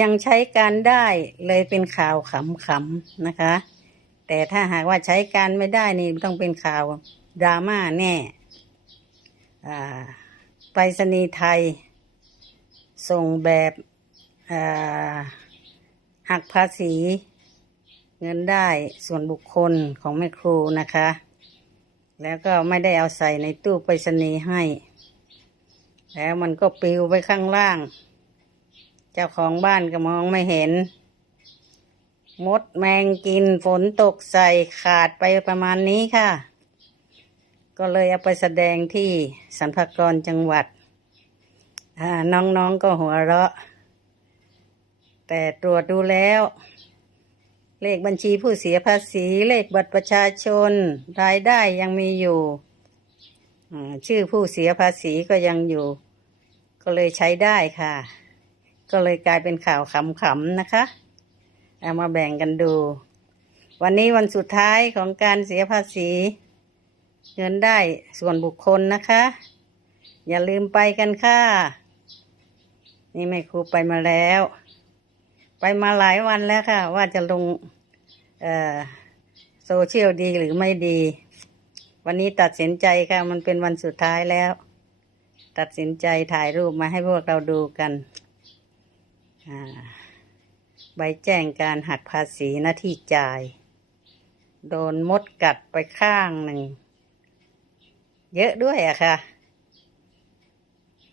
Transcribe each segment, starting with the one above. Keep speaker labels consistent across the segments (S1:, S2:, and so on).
S1: ยังใช้การได้เลยเป็นข่าวขำๆนะคะ แต่ถ้าหากว่าใช้การไม่ได้นี่ต้องเป็นข่าวดราม่าแน่ไปรษณีย์ไทย ส่งแบบหักภาษี เงินได้ส่วนบุคคลของแม่ครูนะคะ แล้วก็ไม่ได้เอาใส่ในตู้ไปรษณีย์ให้ แล้วมันก็ปลิวไปข้างล่าง จ้าของบ้านก็มองไม่เห็น มดแมงกินฝนตกใส่ขาดไปประมาณนี้ค่ะ ก็เลยเอาไปแสดงที่สรรพากรจังหวัดอ่าน้องๆก็หัวเราะ แต่ตรวจดูแล้ว เลขบัญชีผู้เสียภาษี เลขบัตรประชาชน รายได้ยังมีอยู่ชื่อผู้เสียภาษีก็ยังอยู่ ก็เลยใช้ได้ค่ะ ก็เลยกลายเป็นข่าวขำๆนะคะ เอามาแบ่งกันดู วันนี้วันสุดท้ายของการเสียภาษี เงินได้ส่วนบุคคลนะคะ อย่าลืมไปกันค่ะ นี่แม่ครูไปมาแล้ว ไปมาหลายวันแล้วค่ะ ว่าจะลงโซเชียลดีหรือไม่ดี วันนี้ตัดสินใจค่ะ มันเป็นวันสุดท้ายแล้ว ตัดสินใจถ่ายรูปมาให้พวกเราดูกัน ใบแจ้งการหักภาษีหน้าที่จ่าย โดนมดกัดไปข้างหนึ่ง เยอะด้วยอะค่ะ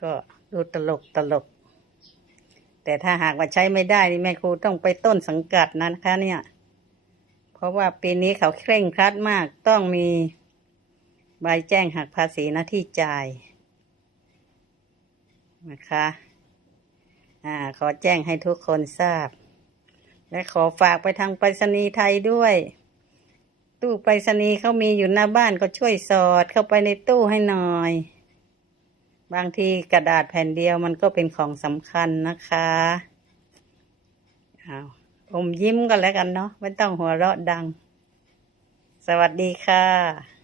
S1: ก็ดูตลกตลก แต่ถ้าหากว่าใช้ไม่ได้นี่แม่ครูต้องไปต้นสังกัดนะคะเนี่ย เพราะว่าปีนี้เขาเคร่งครัดมากต้องมีใบแจ้งหักภาษีหน้าที่จ่ายนะคะ อ่า ขอแจ้งให้ทุกคนทราบ และขอฝากไปทางไปรษณีย์ไทยด้วย ตู้ไปรษณีย์เขามีอยู่หน้าบ้านก็ช่วยสอดเข้าไปในตู้ให้หน่อย บางทีกระดาษแผ่นเดียวมันก็เป็นของสำคัญนะคะอาอมยิ้มกันแล้วกันเนาะไม่ต้องหัวเราะดัง สวัสดีค่ะ